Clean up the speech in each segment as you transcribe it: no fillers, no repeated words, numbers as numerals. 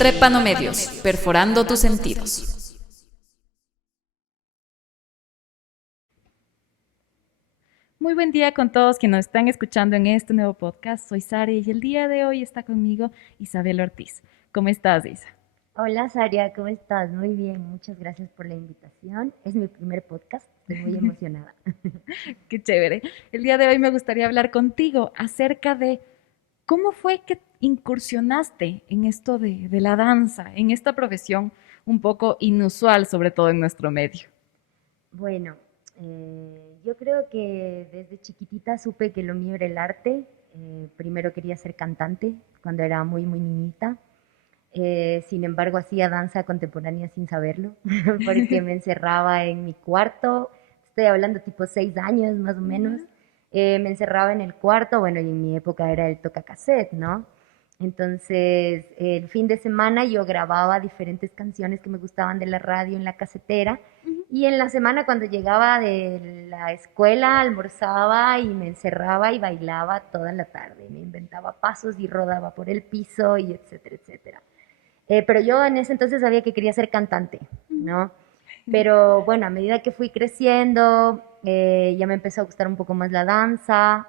Trépano Medios, perforando tus sentidos. Muy buen día con todos quienes nos están escuchando en este nuevo podcast. Soy Sara y el día de hoy está conmigo Isabel Ortiz. ¿Cómo estás, Isa? Hola Saria, ¿cómo estás? Muy bien, muchas gracias por la invitación. Es mi primer podcast, estoy muy emocionada. Qué chévere. El día de hoy me gustaría hablar contigo acerca de cómo fue que incursionaste en esto de la danza, en esta profesión un poco inusual, sobre todo en nuestro medio. Bueno, yo creo que desde chiquitita supe que lo mío era el arte. Primero quería ser cantante cuando era muy niñita. Sin embargo, hacía danza contemporánea sin saberlo, porque me encerraba en mi cuarto. Estoy hablando tipo 6 años más o menos. Me encerraba en el cuarto, bueno, y en mi época era el tocacassette, ¿no? Entonces, el fin de semana yo grababa diferentes canciones que me gustaban de la radio en la casetera. Y en la semana cuando llegaba de la escuela, almorzaba y me encerraba y bailaba toda la tarde. Me inventaba pasos y rodaba por el piso y etcétera, etcétera. Pero yo en ese entonces sabía que quería ser cantante, ¿no? Pero bueno, a medida que fui creciendo, ya me empezó a gustar un poco más la danza,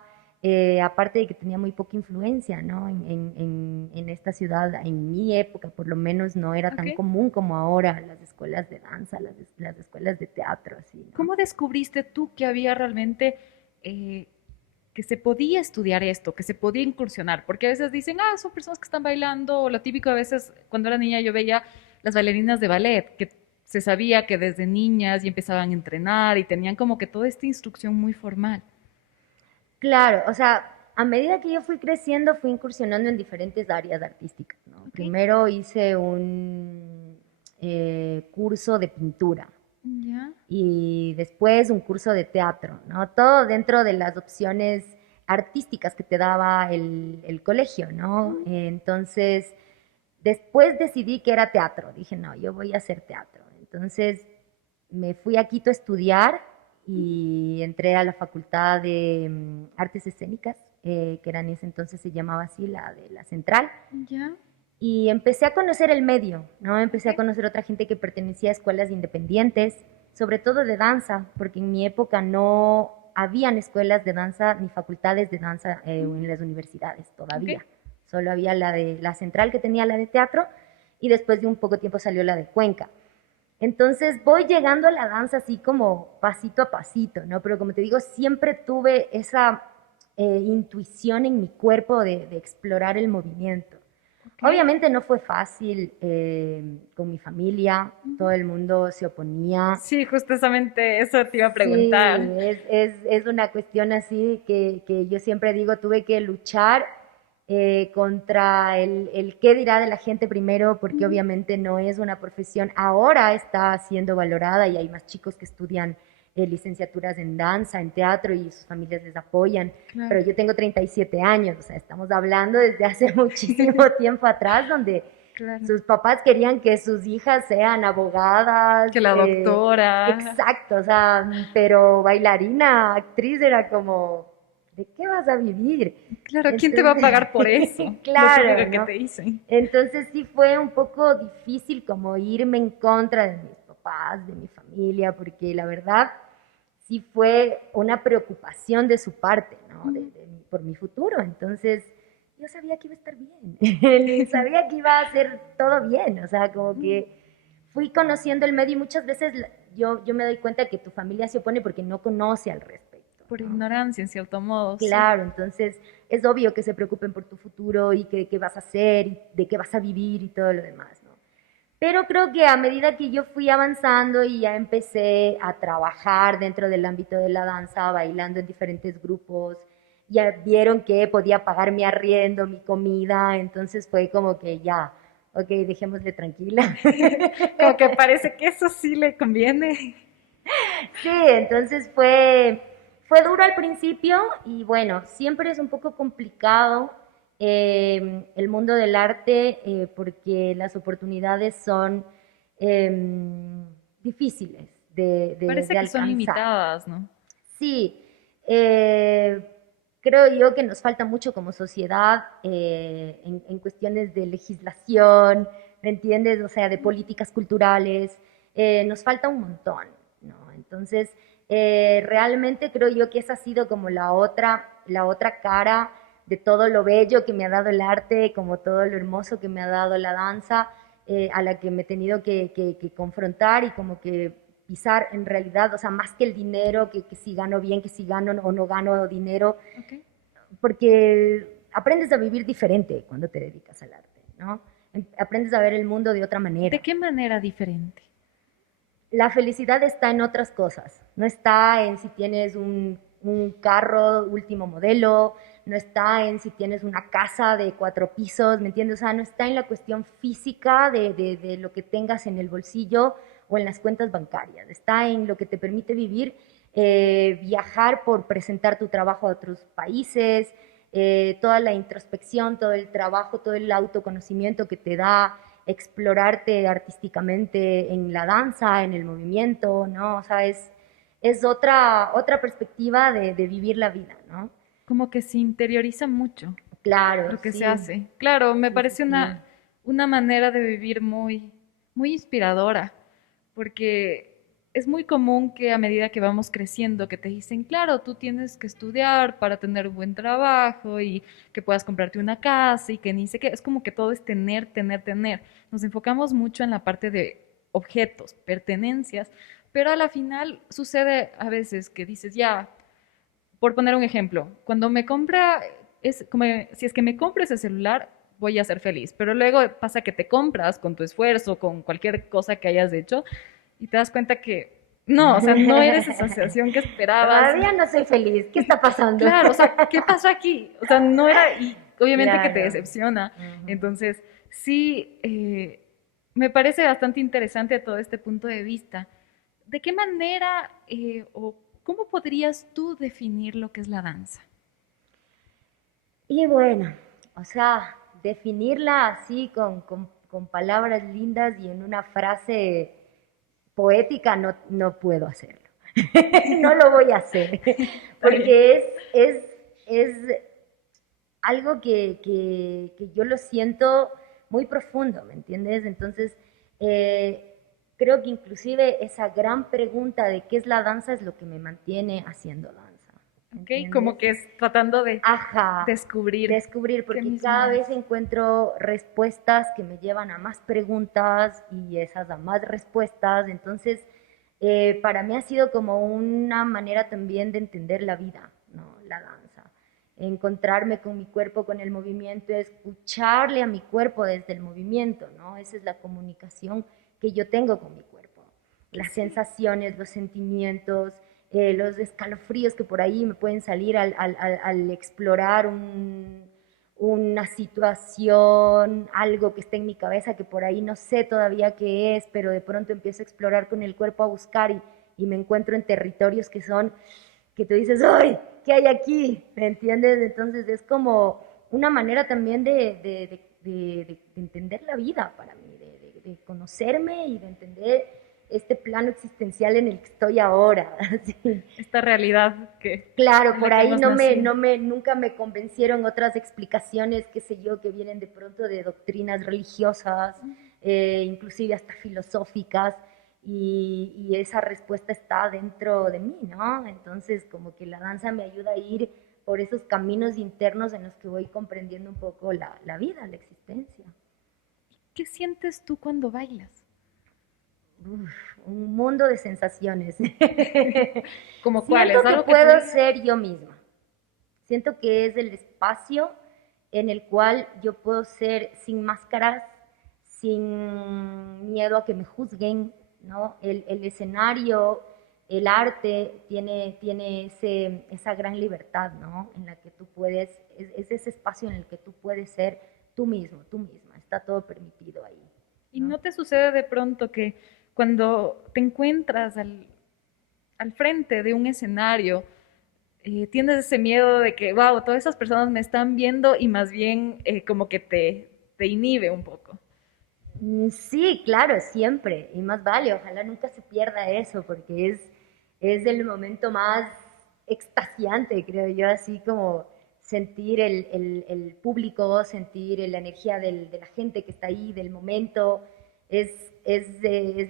aparte de que tenía muy poca influencia, ¿no? En esta ciudad, en mi época por lo menos, no era tan Ok. común como ahora las escuelas de danza, las escuelas de teatro, así, ¿no? ¿Cómo descubriste tú que había realmente, que se podía estudiar esto, que se podía incursionar? Porque a veces dicen, son personas que están bailando, o lo típico a veces, cuando era niña yo veía las bailarinas de ballet, que se sabía que desde niñas y empezaban a entrenar y tenían como que toda esta instrucción muy formal. Claro, o sea, a medida que yo fui creciendo, fui incursionando en diferentes áreas artísticas, ¿no? Ok. Primero hice un curso de pintura Ya. y después un curso de teatro, ¿no? Todo dentro de las opciones artísticas que te daba el colegio, ¿no? Entonces, después decidí que era teatro. Dije, no, yo voy a hacer teatro. Entonces, me fui a Quito a estudiar y entré a la Facultad de Artes Escénicas, que era en ese entonces se llamaba así, la de la Central. Ya. Y empecé a conocer el medio, ¿no? Empecé a Ok. conocer otra gente que pertenecía a escuelas independientes, sobre todo de danza, porque en mi época no habían escuelas de danza ni facultades de danza en las universidades Ok. todavía. Solo había la de la Central que tenía la de teatro y después de un poco tiempo salió la de Cuenca. Entonces voy llegando a la danza así como pasito a pasito, ¿no? Pero como te digo, siempre tuve esa intuición en mi cuerpo de explorar el movimiento. Ok. Obviamente no fue fácil con mi familia, todo el mundo se oponía. Sí, justamente eso te iba a Sí, preguntar. es una cuestión así que yo siempre digo, tuve que luchar contra el qué dirá de la gente primero, porque obviamente no es una profesión, ahora está siendo valorada y hay más chicos que estudian licenciaturas en danza, en teatro y sus familias les apoyan, Claro. pero yo tengo 37 años, o sea, estamos hablando desde hace muchísimo tiempo atrás, donde Claro. sus papás querían que sus hijas sean abogadas. Que la doctora. Exacto, o sea, pero bailarina, actriz era como, ¿de qué vas a vivir? Claro, ¿quién te va a Entonces, pagar por eso? Lo claro, típico que ¿no? te dicen. Entonces sí fue un poco difícil como irme en contra de mis papás, de mi familia, porque la verdad sí fue una preocupación de su parte, ¿no? Por mi futuro. Entonces yo sabía que iba a estar bien, sabía que iba a hacer todo bien, o sea, como que fui conociendo el medio y muchas veces yo me doy cuenta que tu familia se opone porque no conoce al respecto, Por ¿no? ignorancia, en cierto modo, sí. Claro, entonces es obvio que se preocupen por tu futuro y qué vas a hacer y de qué vas a vivir y todo lo demás, ¿no? Pero creo que a medida que yo fui avanzando y ya empecé a trabajar dentro del ámbito de la danza, bailando en diferentes grupos, ya vieron que podía pagar mi arriendo, mi comida, entonces fue como que ya, ok, dejémosle tranquila. Como que parece que eso sí le conviene. Sí, entonces fue duro al principio y bueno, siempre es un poco complicado el mundo del arte porque las oportunidades son difíciles de Parece que son alcanzar. limitadas, ¿no? Sí, eh, creo yo que nos falta mucho como sociedad en cuestiones de legislación, ¿me entiendes? O sea, de políticas culturales, nos falta un montón, ¿no? Entonces, realmente creo yo que esa ha sido como la otra cara de todo lo bello que me ha dado el arte, como todo lo hermoso que me ha dado la danza, a la que me he tenido que confrontar y como que pisar en realidad, o sea, más que el dinero, que si gano bien, que si gano o no gano dinero, Okay. porque aprendes a vivir diferente cuando te dedicas al arte, ¿no? Aprendes a ver el mundo de otra manera. ¿De qué manera diferente? La felicidad está en otras cosas, no está en si tienes un carro último modelo, no está en si tienes una casa de 4 pisos, ¿me entiendes? O sea, no está en la cuestión física de lo que tengas en el bolsillo o en las cuentas bancarias, está en lo que te permite vivir, viajar por presentar tu trabajo a otros países, toda la introspección, todo el trabajo, todo el autoconocimiento que te da explorarte artísticamente en la danza, en el movimiento, ¿no? O sea, es otra perspectiva de vivir la vida, ¿no? Como que se interioriza mucho Claro, lo que se sí, hace. Claro, me sí, sí, parece sí. una manera de vivir muy inspiradora, porque es muy común que a medida que vamos creciendo, que te dicen, claro, tú tienes que estudiar para tener un buen trabajo y que puedas comprarte una casa y que ni sé qué, es como que todo es tener, tener, tener. Nos enfocamos mucho en la parte de objetos, pertenencias, pero a la final sucede a veces que dices, ya, por poner un ejemplo, cuando me compra, es como, si es que me compro ese celular, voy a ser feliz, pero luego pasa que te compras con tu esfuerzo, con cualquier cosa que hayas hecho, y te das cuenta que no, o sea, no eres esa sensación que esperabas. Todavía no soy feliz. ¿Qué está pasando? Claro, o sea, ¿qué pasó aquí? O sea, no era, y obviamente que te Claro. decepciona. Ujú. Entonces, sí, me parece bastante interesante todo este punto de vista. ¿De qué manera o cómo podrías tú definir lo que es la danza? Y bueno, o sea, definirla así con palabras lindas y en una frase poética no puedo hacerlo. No lo voy a hacer, Está bien. porque es algo que yo lo siento muy profundo, ¿me entiendes? Entonces, creo que inclusive esa gran pregunta de qué es la danza es lo que me mantiene haciendo danza, ¿me Ok, como entiendes? que es tratando de Ajá, descubrir descubrir, qué porque mismo cada es. vez encuentro respuestas que me llevan a más preguntas y esas a más respuestas. Entonces, para mí ha sido como una manera también de entender la vida, ¿no? La danza. Encontrarme con mi cuerpo, con el movimiento, escucharle a mi cuerpo desde el movimiento, ¿no? Esa es la comunicación que yo tengo con mi cuerpo. Las Sí. sensaciones, los sentimientos, los escalofríos que por ahí me pueden salir al explorar una situación, algo que está en mi cabeza que por ahí no sé todavía qué es, pero de pronto empiezo a explorar con el cuerpo, a buscar y me encuentro en territorios que son, que tú dices, ¡ay! ¿Qué hay aquí? ¿Me entiendes? Entonces es como una manera también de entender la vida para mí, de conocerme y de entender este plano existencial en el que estoy ahora. Sí. Esta realidad que, Claro, en la por que ahí hemos nacido. nunca me convencieron otras explicaciones, qué sé yo, que vienen de pronto de doctrinas religiosas, inclusive hasta filosóficas, y esa respuesta está dentro de mí, ¿no? Entonces, como que la danza me ayuda a ir por esos caminos internos en los que voy comprendiendo un poco la vida, la existencia. ¿Qué sientes tú cuando bailas? Uf, un mundo de sensaciones. ¿Como cuáles? Siento que Algo que tú puedo digas. ser yo misma. Siento que es el espacio en el cual yo puedo ser sin máscaras, sin miedo a que me juzguen, ¿no? El escenario, el arte tiene esa gran libertad, ¿no? En la que tú puedes, es ese espacio en el que tú puedes ser tú mismo, tú misma, está todo permitido ahí, ¿Y ¿no? no te sucede de pronto que cuando te encuentras al frente de un escenario, tienes ese miedo de que, wow, todas esas personas me están viendo y más bien como que te inhibe un poco? Sí, claro, siempre, y más vale, ojalá nunca se pierda eso, porque es el momento más extasiante, creo yo, así como sentir el público, sentir la energía de la gente que está ahí, del momento, es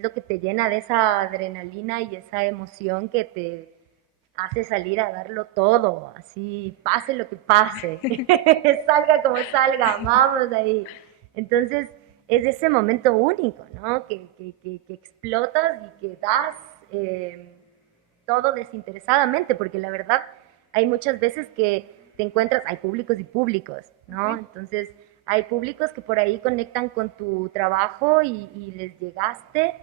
lo que te llena de esa adrenalina y esa emoción que te hace salir a darlo todo, así pase lo que pase, salga como salga, vamos ahí. Entonces es ese momento único, ¿no? Que explotas y que das todo desinteresadamente, porque la verdad hay muchas veces que te encuentras, hay públicos y públicos, ¿no? Entonces hay públicos que por ahí conectan con tu trabajo y les llegaste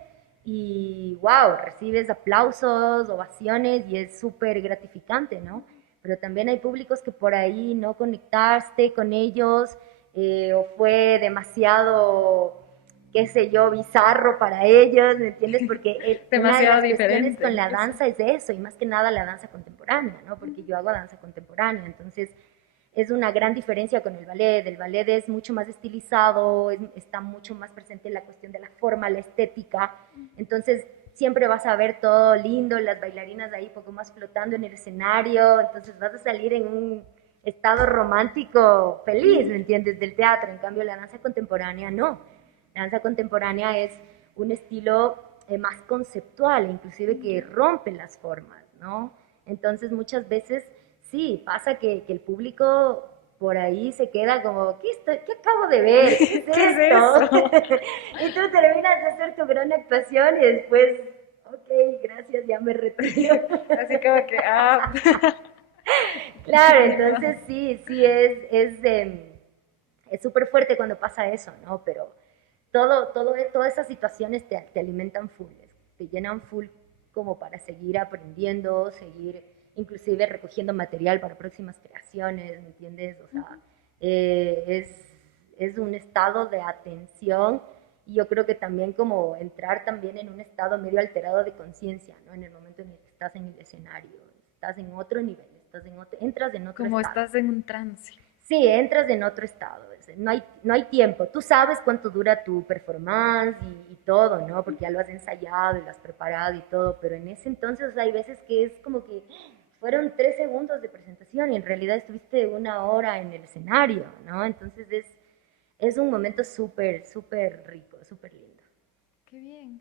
y wow, recibes aplausos, ovaciones y es súper gratificante, ¿no? Pero también hay públicos que por ahí no conectaste con ellos o fue demasiado, qué sé yo, bizarro para ellos, ¿me entiendes? Porque una de las cuestiones con la danza es eso, y más que nada la danza contemporánea, ¿no? Porque yo hago danza contemporánea, entonces es una gran diferencia con el ballet. El ballet es mucho más estilizado, está mucho más presente la cuestión de la forma, la estética. Entonces siempre vas a ver todo lindo, las bailarinas ahí poco más flotando en el escenario. Entonces vas a salir en un estado romántico feliz, ¿me entiendes? Del teatro. En cambio la danza contemporánea no. La danza contemporánea es un estilo más conceptual, inclusive que rompe las formas, ¿no? Entonces muchas veces sí, pasa que el público por ahí se queda como, ¿qué acabo de ver? ¿Qué es ¿Qué es esto? Y tú terminas de hacer tu gran actuación y después, ok, gracias, ya me retiro. Así como que, Claro, entonces sí, es súper fuerte cuando pasa eso, ¿no? Pero todas esas situaciones te alimentan full, te llenan full como para seguir aprendiendo, seguir inclusive recogiendo material para próximas creaciones, ¿me entiendes? O sea, es un estado de atención y yo creo que también como entrar también en un estado medio alterado de conciencia, ¿no? En el momento en el que estás en el escenario, estás en otro nivel, entras en otro como estado. estás en un trance. Sí, entras en otro estado, no hay tiempo. Tú sabes cuánto dura tu performance y todo, ¿no? Porque ya lo has ensayado y lo has preparado y todo, pero en ese entonces hay veces que es como que fueron 3 segundos de presentación y en realidad estuviste 1 hora en el escenario, ¿no? Entonces es un momento súper rico, súper lindo. Qué bien.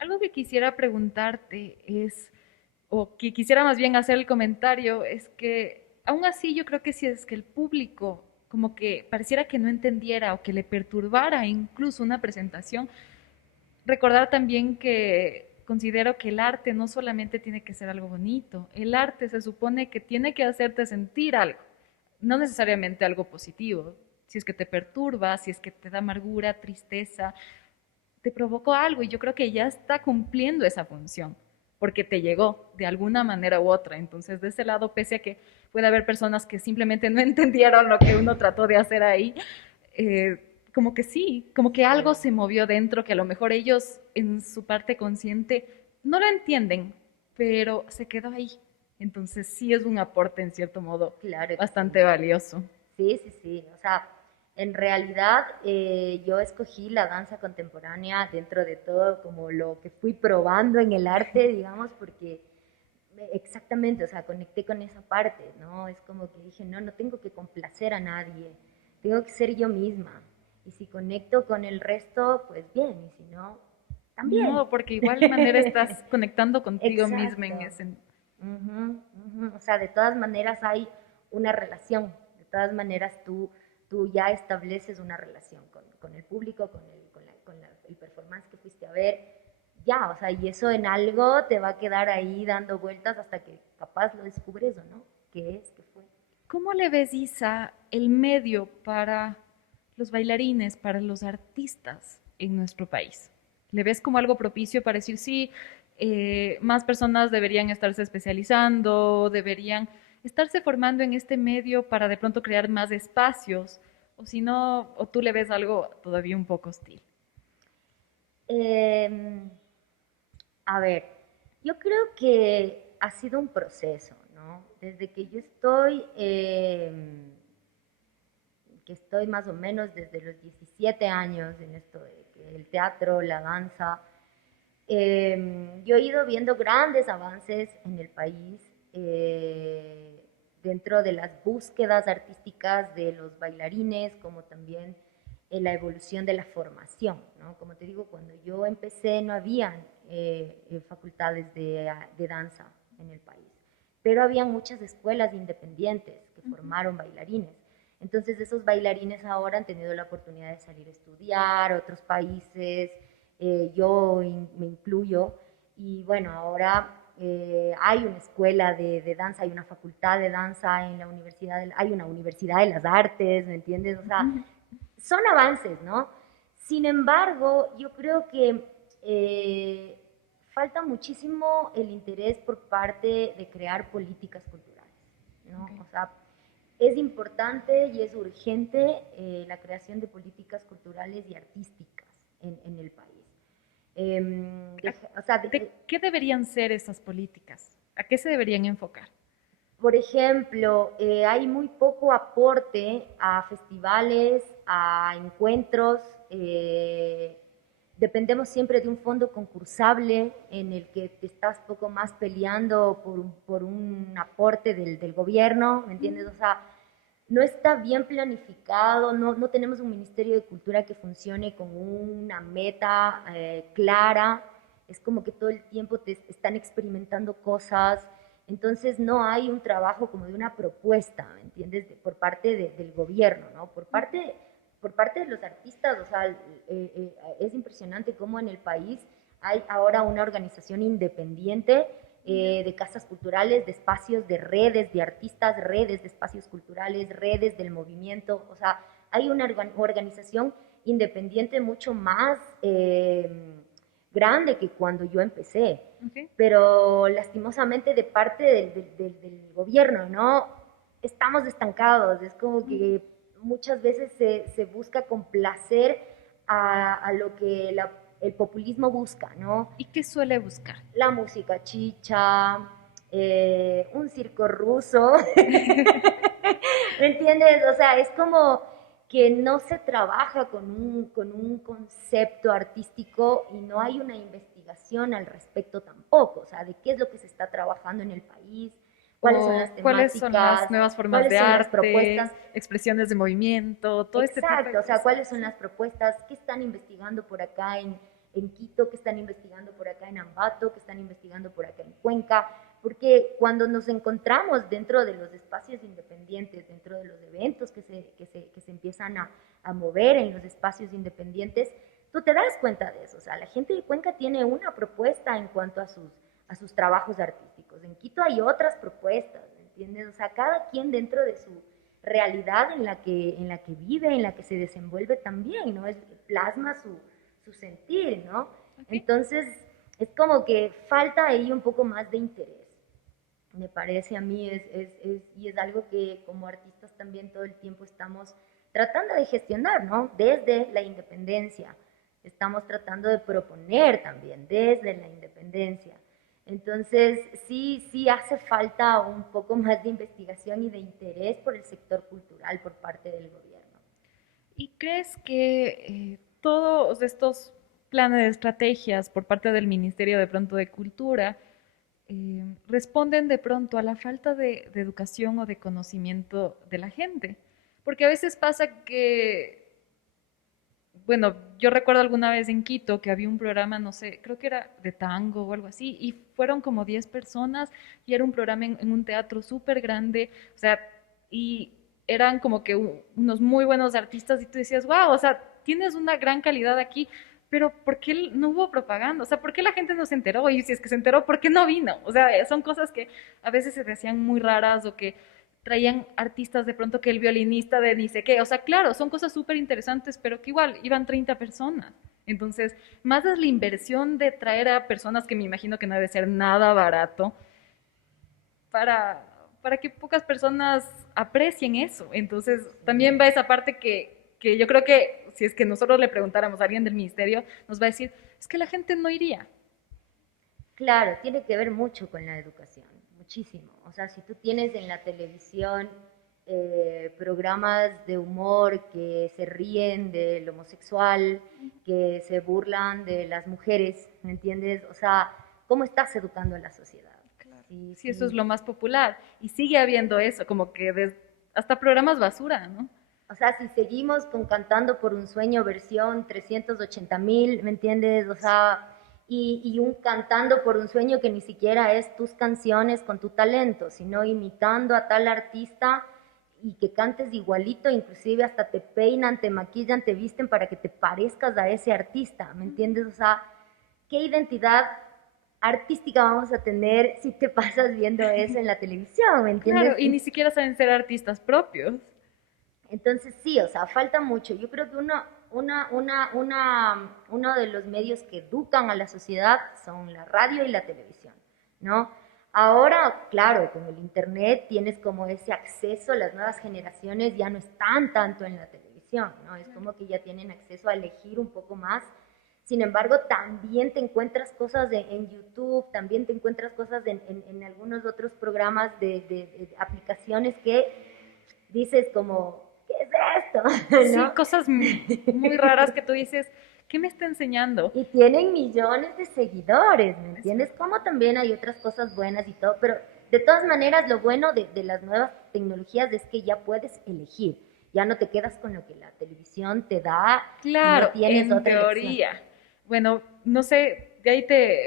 Algo que quisiera preguntarte es, o que quisiera más bien hacer el comentario, es que aún así yo creo que si es que el público como que pareciera que no entendiera o que le perturbara incluso una presentación, recordar también que considero que el arte no solamente tiene que ser algo bonito, el arte se supone que tiene que hacerte sentir algo, no necesariamente algo positivo. Si es que te perturba, si es que te da amargura, tristeza, te provocó algo y yo creo que ya está cumpliendo esa función porque te llegó de alguna manera u otra. Entonces, de ese lado, pese a que puede haber personas que simplemente no entendieron lo que uno trató de hacer ahí, como que sí, como que algo se movió dentro que a lo mejor ellos en su parte consciente no lo entienden, pero se quedó ahí. Entonces, sí es un aporte en cierto modo Claro, bastante valioso. Sí. O sea, en realidad yo escogí la danza contemporánea dentro de todo como lo que fui probando en el arte, digamos, porque exactamente, o sea, conecté con esa parte, ¿no? Es como que dije, no tengo que complacer a nadie, tengo que ser yo misma. Y si conecto con el resto, pues bien, y si no, también. No, porque igual manera estás conectando contigo misma en Exacto. ese. O sea, de todas maneras hay una relación, de todas maneras tú ya estableces una relación con el público, el performance que fuiste a ver, ya, o sea, y eso en algo te va a quedar ahí dando vueltas hasta que capaz lo descubres o no, qué es, qué fue. ¿Cómo le ves, Isa, el medio para los bailarines, para los artistas en nuestro país? ¿Le ves como algo propicio para decir, sí, más personas deberían estarse especializando, deberían estarse formando en este medio para de pronto crear más espacios? O si no, o tú le ves algo todavía un poco hostil. Eh, a ver, yo creo que ha sido un proceso, ¿no? Desde que yo estoy más o menos desde los 17 años en esto del teatro, la danza, yo he ido viendo grandes avances en el país dentro de las búsquedas artísticas de los bailarines, como también en la evolución de la formación, ¿no? Como te digo, cuando yo empecé no habían facultades de danza en el país, pero habían muchas escuelas independientes que formaron bailarines. Entonces esos bailarines ahora han tenido la oportunidad de salir a estudiar a otros países, me incluyo, y bueno, ahora hay una escuela de danza, hay una facultad de danza en la universidad, hay una universidad de las artes, ¿me entiendes? O sea, son avances, ¿no? Sin embargo, yo creo que falta muchísimo el interés por parte de crear políticas culturales, ¿no? Okay. O sea, es importante y es urgente la creación de políticas culturales y artísticas en el país. O sea, ¿qué deberían ser esas políticas? ¿A qué se deberían enfocar? Por ejemplo, hay muy poco aporte a festivales, a encuentros. Dependemos siempre de un fondo concursable en el que te estás poco más peleando por un aporte del gobierno, ¿me entiendes? O sea, no está bien planificado, no tenemos un Ministerio de Cultura que funcione con una meta clara. Es como que todo el tiempo te están experimentando cosas. Entonces no hay un trabajo como de una propuesta, ¿me entiendes? Por parte del gobierno, ¿no? Por parte de los artistas, o sea, es impresionante cómo en el país hay ahora una organización independiente de casas culturales, de espacios, de redes de artistas, redes de espacios culturales, redes del movimiento, o sea, hay una organización independiente mucho más grande que cuando yo empecé. Okay. Pero lastimosamente de parte del gobierno, ¿no? Estamos estancados, es como que muchas veces se busca complacer a lo que el populismo busca, ¿no? ¿Y qué suele buscar? La música chicha, un circo ruso, ¿me entiendes? O sea, es como que no se trabaja con un concepto artístico y no hay una investigación al respecto tampoco, o sea, de qué es lo que se está trabajando en el país, cuáles son las temáticas, cuáles son las nuevas formas de arte, propuestas, expresiones de movimiento, todo este tipo de cosas. O sea, cuáles son las propuestas, qué están investigando por acá en Quito, qué están investigando por acá en Ambato, qué están investigando por acá en Cuenca, porque cuando nos encontramos dentro de los espacios independientes, dentro de los eventos que se empiezan a mover en los espacios independientes, tú te das cuenta de eso. O sea, la gente de Cuenca tiene una propuesta en cuanto a sus trabajos artísticos. En Quito hay otras propuestas, ¿entiendes? O sea, cada quien dentro de su realidad en la que vive, en la que se desenvuelve también, ¿no? Plasma su sentir, ¿no? Okay. Entonces, es como que falta ahí un poco más de interés. Me parece a mí, y es algo que como artistas también todo el tiempo estamos tratando de gestionar, ¿no? Desde la independencia. Estamos tratando de proponer también desde la independencia. Entonces, sí hace falta un poco más de investigación y de interés por el sector cultural por parte del gobierno. ¿Y crees que todos estos planes de estrategias por parte del Ministerio de pronto de Cultura responden de pronto a la falta de educación o de conocimiento de la gente? Porque a veces pasa que, bueno, yo recuerdo alguna vez en Quito que había un programa, no sé, creo que era de tango o algo así, y fueron como 10 personas y era un programa en un teatro súper grande, o sea, y eran como que unos muy buenos artistas y tú decías, wow, o sea, tienes una gran calidad aquí, pero ¿por qué no hubo propaganda? O sea, ¿por qué la gente no se enteró? Y si es que se enteró, ¿por qué no vino? O sea, son cosas que a veces se decían muy raras o que traían artistas de pronto que el violinista de ni sé qué. O sea, claro, son cosas súper interesantes, pero que igual iban 30 personas. Entonces, más es la inversión de traer a personas que me imagino que no debe ser nada barato para que pocas personas aprecien eso. Entonces, también va esa parte que yo creo que si es que nosotros le preguntáramos a alguien del ministerio, nos va a decir, es que la gente no iría. Claro, tiene que ver mucho con la educación, muchísimo. O sea, si tú tienes en la televisión programas de humor que se ríen del homosexual, que se burlan de las mujeres, ¿me entiendes? O sea, ¿cómo estás educando a la sociedad? Claro. Sí, Sí, eso es sí. lo más popular. Y sigue habiendo eso, como que hasta programas basura, ¿no? O sea, si seguimos con Cantando por un Sueño versión 380.000, ¿me entiendes? O sea, y un Cantando por un Sueño que ni siquiera es tus canciones con tu talento, sino imitando a tal artista y que cantes igualito, inclusive hasta te peinan, te maquillan, te visten para que te parezcas a ese artista, ¿me entiendes? O sea, ¿qué identidad artística vamos a tener si te pasas viendo eso en la televisión, ¿me Claro, entiendes? y ni siquiera saben ser artistas propios. Entonces sí, o sea, falta mucho. Yo creo que uno de los medios que educan a la sociedad son la radio y la televisión, ¿no? Ahora, claro, con el internet tienes como ese acceso, las nuevas generaciones ya no están tanto en la televisión, ¿no? Es como que ya tienen acceso a elegir un poco más. Sin embargo, también te encuentras cosas en YouTube, también te encuentras cosas en algunos otros programas de aplicaciones que dices como, ¿qué es esto? Sí, ¿No? cosas muy raras que tú dices, ¿qué me está enseñando? Y tienen millones de seguidores, ¿me Es entiendes? verdad. Como también hay otras cosas buenas y todo, pero de todas maneras lo bueno de las nuevas tecnologías es que ya puedes elegir, ya no te quedas con lo que la televisión te da y no Claro, tienes en otra elección. teoría. Bueno, no sé,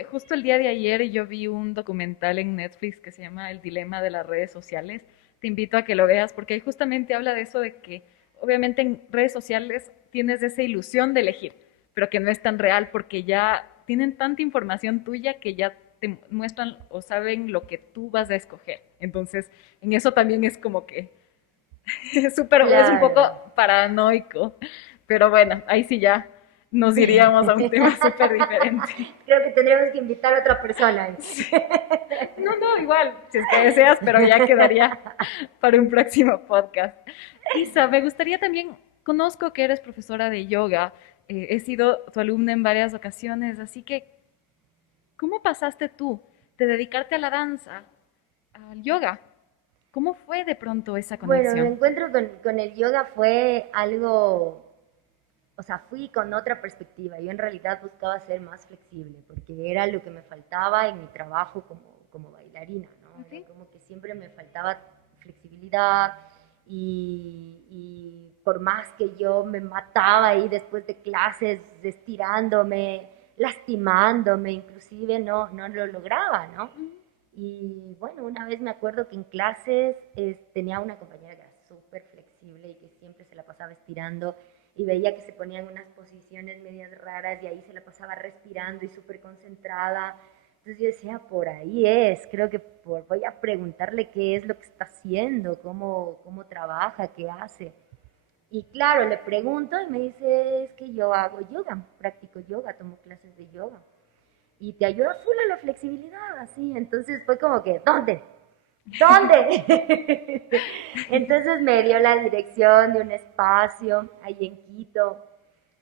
justo el día de ayer yo vi un documental en Netflix que se llama El dilema de las redes sociales. Te invito a que lo veas porque ahí justamente habla de eso de que obviamente en redes sociales tienes esa ilusión de elegir, pero que no es tan real porque ya tienen tanta información tuya que ya te muestran o saben lo que tú vas a escoger. Entonces, en eso también es como que es un Claro. poco paranoico, pero bueno, ahí sí ya nos iríamos a un tema súper diferente. Creo que tendríamos que invitar a otra persona. No, no, igual, si es que deseas, pero ya quedaría para un próximo podcast. Isa, me gustaría también, conozco que eres profesora de yoga, he sido tu alumna en varias ocasiones, así que, ¿cómo pasaste tú de dedicarte a la danza al yoga? ¿Cómo fue de pronto esa Bueno, mi conexión? encuentro con el yoga fue algo, o sea, fui con otra perspectiva. Yo en realidad buscaba ser más flexible, porque era lo que me faltaba en mi trabajo como bailarina, ¿no? Era ¿Sí? como que siempre me faltaba flexibilidad y por más que yo me mataba ahí después de clases, estirándome, lastimándome, inclusive no lo lograba, ¿no? Y bueno, una vez me acuerdo que en clases tenía una compañera que era súper flexible y que siempre se la pasaba estirando y veía que se ponían unas posiciones medias raras y ahí se la pasaba respirando y súper concentrada. Entonces yo decía, por ahí es, creo que voy a preguntarle qué es lo que está haciendo, cómo trabaja, qué hace. Y claro, le pregunto y me dice, es que yo hago yoga, practico yoga, tomo clases de yoga y te ayuda full a la flexibilidad, así. Entonces fue como que, ¿dónde? ¿Dónde? Entonces me dio la dirección de un espacio ahí en Quito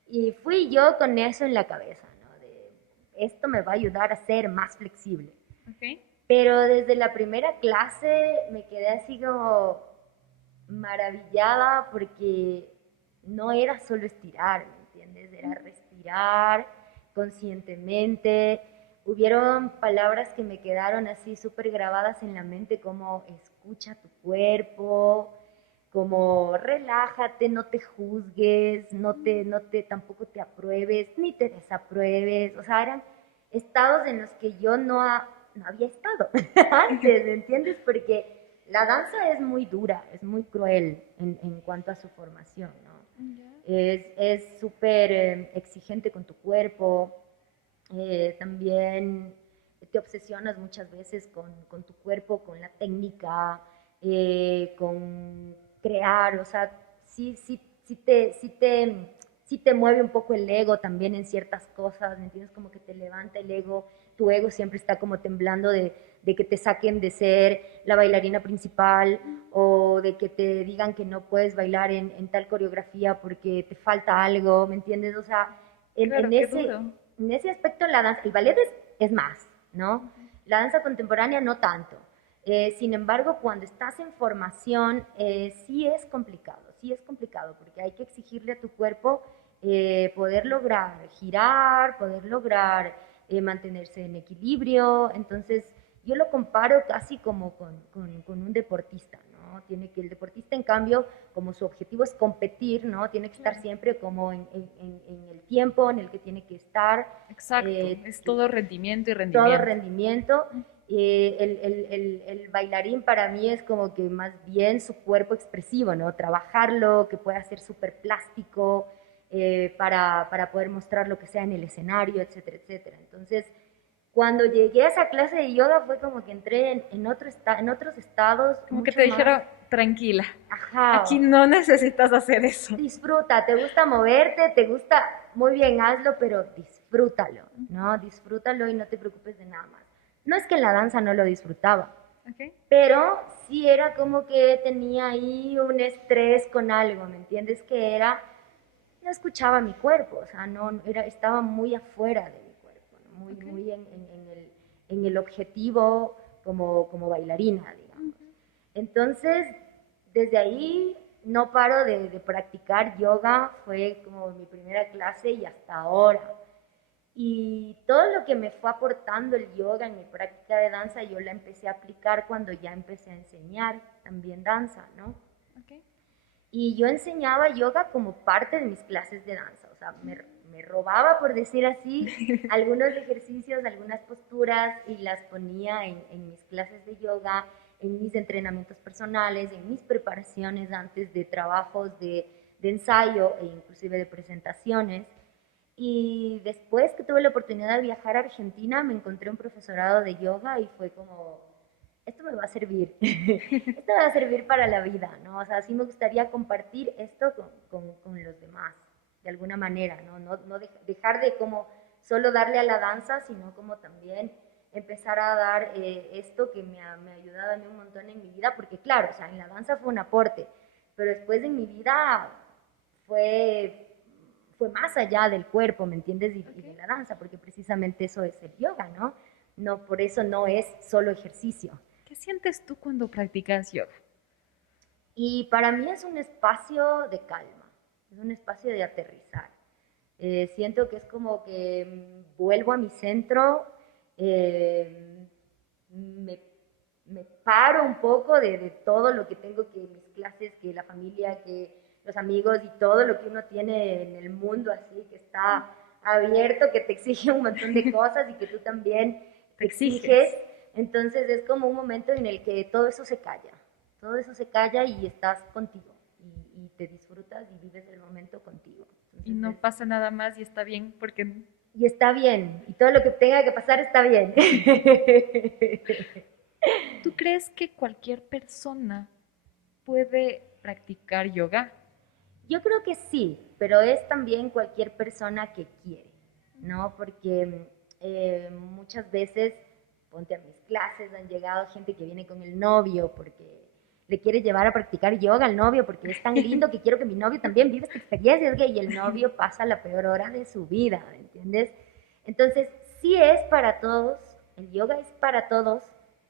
y fui yo con eso en la cabeza, ¿no? De esto me va a ayudar a ser más flexible. Okay. Pero desde la primera clase me quedé así como maravillada porque no era solo estirar, ¿me entiendes? Era respirar conscientemente. Hubieron palabras que me quedaron así súper grabadas en la mente como escucha tu cuerpo, como relájate, no te juzgues, tampoco te apruebes, ni te desapruebes. O sea, eran estados en los que yo no había estado antes, ¿me entiendes? Porque la danza es muy dura, es muy cruel en cuanto a su formación, ¿no? Es súper exigente con tu cuerpo, también te obsesionas muchas veces con tu cuerpo, con la técnica, con crear, o sea, sí te mueve un poco el ego también en ciertas cosas, ¿me entiendes? Como que te levanta el ego, tu ego siempre está como temblando de que te saquen de ser la bailarina principal o de que te digan que no puedes bailar en tal coreografía porque te falta algo, ¿me entiendes? O sea, en, Claro, en qué ese, duro. en ese aspecto la danza, el ballet es más, ¿no? La danza contemporánea no tanto. Sin embargo, cuando estás en formación, sí es complicado, porque hay que exigirle a tu cuerpo poder lograr girar, poder lograr mantenerse en equilibrio. Entonces, yo lo comparo casi como con un deportista, ¿no? Tiene que el deportista, en cambio, como su objetivo es competir, ¿no? Tiene que estar siempre como en el tiempo en el que tiene que estar. Exacto, es todo rendimiento y Todo rendimiento. rendimiento. El bailarín para mí es como que más bien su cuerpo expresivo, ¿no? Trabajarlo, que pueda ser súper plástico, para poder mostrar lo que sea en el escenario, etcétera, etcétera. Entonces, cuando llegué a esa clase de yoga fue como que entré en otros estados. Como que mucho te dijeron, más. tranquila, Ajá. aquí no necesitas hacer eso. Disfruta, te gusta moverte, te gusta, muy bien, hazlo, pero disfrútalo, ¿no? Disfrútalo y no te preocupes de nada más. No es que en la danza no lo disfrutaba, Okay. pero sí era como que tenía ahí un estrés con algo, ¿me entiendes? Que era, no escuchaba mi cuerpo, o sea, no, estaba muy afuera de mi cuerpo, ¿no? Muy en el objetivo como bailarina, digamos. Entonces, desde ahí no paro de practicar yoga, fue como mi primera clase y hasta ahora. Y todo lo que me fue aportando el yoga en mi práctica de danza, yo la empecé a aplicar cuando ya empecé a enseñar también danza, ¿no? Okay. Y yo enseñaba yoga como parte de mis clases de danza, o sea, me robaba, por decir así, algunos ejercicios, algunas posturas y las ponía en mis clases de yoga, en mis entrenamientos personales, en mis preparaciones antes de trabajos de ensayo e inclusive de presentaciones. Y después que tuve la oportunidad de viajar a Argentina, me encontré un profesorado de yoga y fue como, esto me va a servir, esto me va a servir para la vida, ¿no? O sea, sí me gustaría compartir esto con los demás, de alguna manera, ¿no? No dejar de como solo darle a la danza, sino como también empezar a dar esto que me ha ayudado a mí un montón en mi vida, porque claro, o sea, en la danza fue un aporte, pero después en mi vida fue más allá del cuerpo, ¿me entiendes? Y de la danza, porque precisamente eso es el yoga, ¿no? No, por eso no es solo ejercicio. ¿Qué sientes tú cuando practicas yoga? Y para mí es un espacio de calma, es un espacio de aterrizar. Siento que es como que vuelvo a mi centro, me, me paro un poco de todo lo que tengo, que mis clases, que la familia, que los amigos y todo lo que uno tiene en el mundo así, que está abierto, que te exige un montón de cosas y que tú también te exiges. Entonces es como un momento en el que todo eso se calla y estás contigo y te disfrutas y vives el momento contigo. Entonces, y no pasa nada más y está bien porque... Y está bien, y todo lo que tenga que pasar está bien. ¿Tú crees que cualquier persona puede practicar yoga? Yo creo que sí, pero es también cualquier persona que quiere, ¿no? Porque muchas veces, ponte a mis clases, han llegado gente que viene con el novio porque le quiere llevar a practicar yoga al novio porque es tan lindo que quiero que mi novio también viva esta experiencia, y el novio pasa la peor hora de su vida, ¿me entiendes? Entonces, sí es para todos, el yoga es para todos,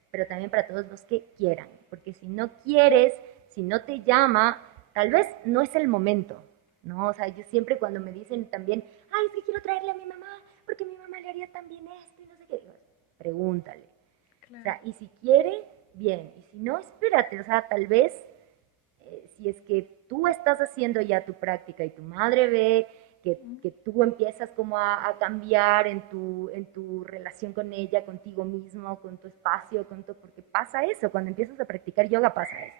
pero también para todos los que quieran, porque si no quieres, si no te llama, tal vez no es el momento, ¿no? O sea, yo siempre cuando me dicen también, ay, es que quiero traerle a mi mamá, porque mi mamá le haría también esto y no sé qué, digo, pregúntale. Claro. O sea, y si quiere, bien, y si no, espérate, o sea, tal vez, si es que tú estás haciendo ya tu práctica y tu madre ve que tú empiezas como a cambiar en tu relación con ella, contigo mismo, con tu espacio, porque pasa eso, cuando empiezas a practicar yoga pasa eso.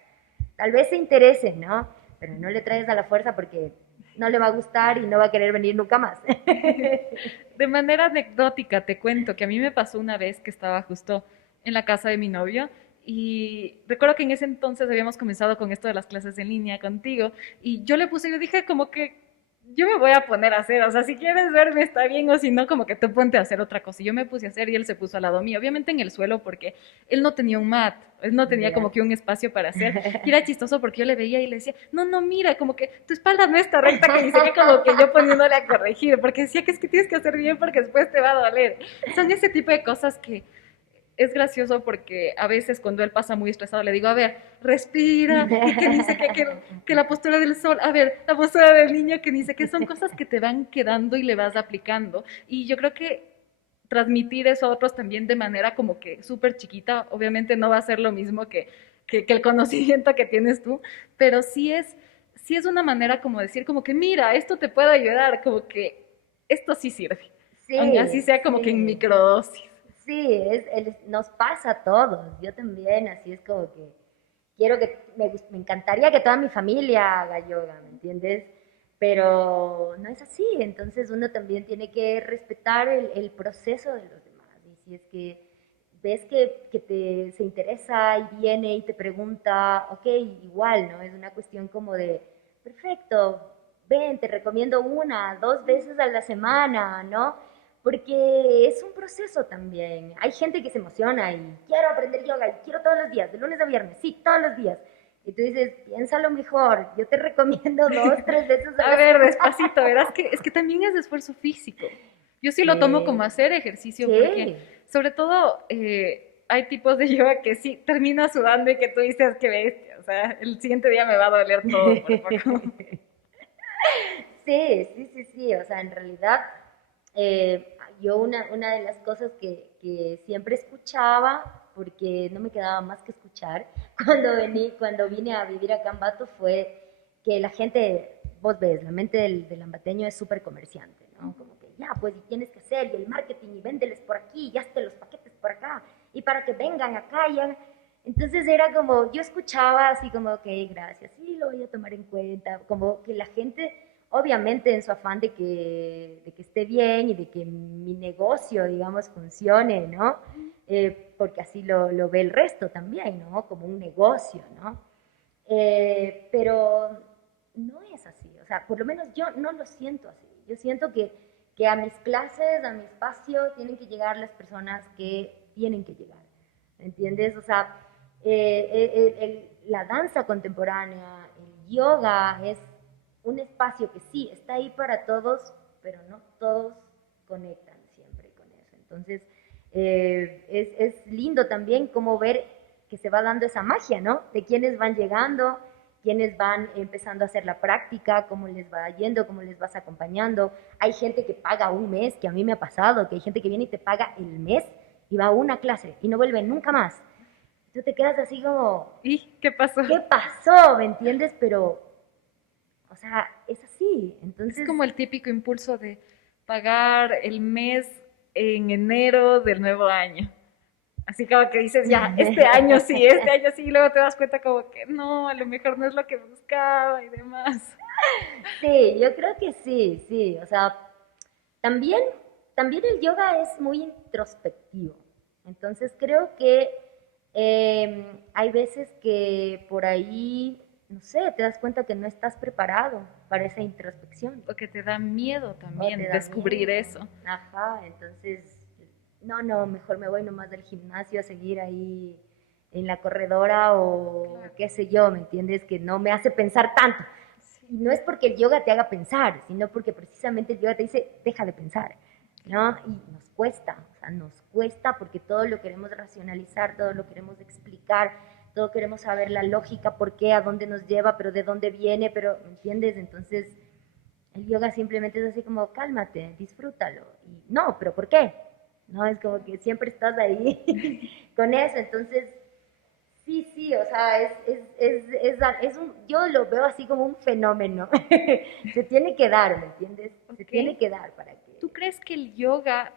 Tal vez se interese, ¿no? Pero no le traes a la fuerza porque no le va a gustar y no va a querer venir nunca más. De manera anecdótica te cuento que a mí me pasó una vez que estaba justo en la casa de mi novio y recuerdo que en ese entonces habíamos comenzado con esto de las clases en línea contigo y yo dije como que yo me voy a poner a hacer, o sea, si quieres verme está bien o si no, como que tú ponte a hacer otra cosa. Y yo me puse a hacer y él se puso al lado mío, obviamente en el suelo porque él no tenía un mat, él no tenía como que un espacio para hacer. Y era chistoso porque yo le veía y le decía, no, mira, como que tu espalda no está recta, que dice que como que yo poniéndole a corregir, porque decía que es que tienes que hacer bien porque después te va a doler. Son ese tipo de cosas que es gracioso porque a veces cuando él pasa muy estresado le digo, a ver, respira, y que dice que la postura del sol, a ver, la postura del niño, que dice que son cosas que te van quedando y le vas aplicando. Y yo creo que transmitir eso a otros también de manera como que súper chiquita. Obviamente no va a ser lo mismo que el conocimiento que tienes tú, pero sí es una manera como decir como que mira, esto te puede ayudar, como que esto sí sirve, aunque así Sí, sea como que en sí. microdosis. Sí, nos pasa a todos. Yo también, así es como que quiero que, me encantaría que toda mi familia haga yoga, ¿me entiendes? Pero no es así, entonces uno también tiene que respetar el proceso de los demás. Y si es que ves se interesa y viene y te pregunta, ok, igual, ¿no? Es una cuestión como de, perfecto, ven, te recomiendo una, dos veces a la semana, ¿no? Porque es un proceso también. Hay gente que se emociona y quiero aprender yoga y quiero todos los días, de lunes a viernes, sí, todos los días. Y tú dices, piénsalo mejor, yo te recomiendo dos, tres veces a A la ver, semana. despacito, verás que es que también es de esfuerzo físico. Yo sí lo tomo como Sí, hacer ejercicio porque, sí, sobre todo, hay tipos de yoga que sí termina sudando y que tú dices que bestia. O sea, el siguiente día me va a doler todo por poco. sí, sí, sí, sí. O sea, en realidad, yo una de las cosas que siempre escuchaba, porque no me quedaba más que escuchar, cuando vine a vivir acá en Bato fue que la gente, vos ves, la mente del ambateño es súper comerciante, ¿no? Como que ya, pues, y tienes que hacer, y el marketing, y véndeles por aquí, y hazte los paquetes por acá, y para que vengan acá, y entonces era como, yo escuchaba así como, ok, gracias, sí, lo voy a tomar en cuenta, como que la gente, obviamente en su afán de que esté bien y de que mi negocio, digamos, funcione, ¿no? Porque así lo ve el resto también, ¿no? Como un negocio, ¿no? Pero no es así, o sea, por lo menos yo no lo siento así. Yo siento que a mis clases, a mi espacio, tienen que llegar las personas que tienen que llegar, ¿entiendes? O sea, la danza contemporánea, el yoga es un espacio que sí, está ahí para todos, pero no todos conectan siempre con eso. Entonces, es lindo también como ver que se va dando esa magia, ¿no? De quienes van llegando, quienes van empezando a hacer la práctica, cómo les va yendo, cómo les vas acompañando. Hay gente que paga un mes, que a mí me ha pasado, que hay gente que viene y te paga el mes y va a una clase y no vuelve nunca más. Tú te quedas así como, ¿Y qué pasó? ¿qué pasó? ¿Me entiendes? Pero, o sea, es así. Es Entonces, como el típico impulso de pagar el mes en enero del nuevo año. Así como que dices, ya, este año sí, y luego te das cuenta como que no, a lo mejor no es lo que buscaba y demás. sí, yo creo que sí, sí. O sea, también, también el yoga es muy introspectivo. Entonces creo que hay veces que por ahí, no sé, te das cuenta que no estás preparado para esa introspección. O que te da miedo O te también da descubrir miedo. eso. Ajá, entonces, no, mejor me voy nomás del gimnasio a seguir ahí en la corredora o Claro. qué sé yo, ¿me entiendes? Que no me hace pensar tanto. Y no es porque el yoga te haga pensar, sino porque precisamente el yoga te dice, deja de pensar, ¿no? Y nos cuesta, o sea, nos cuesta porque todo lo queremos racionalizar, todo lo queremos explicar, todo queremos saber la lógica, por qué, a dónde nos lleva, pero de dónde viene, pero, ¿me entiendes? Entonces, el yoga simplemente es así como, cálmate, disfrútalo. Y no, pero ¿por qué? No, es como que siempre estás ahí con eso, entonces sí, sí, o sea, yo lo veo así como un fenómeno. Se tiene que dar, ¿me entiendes? Se ¿Ok? tiene que dar para que... ¿Tú crees que el yoga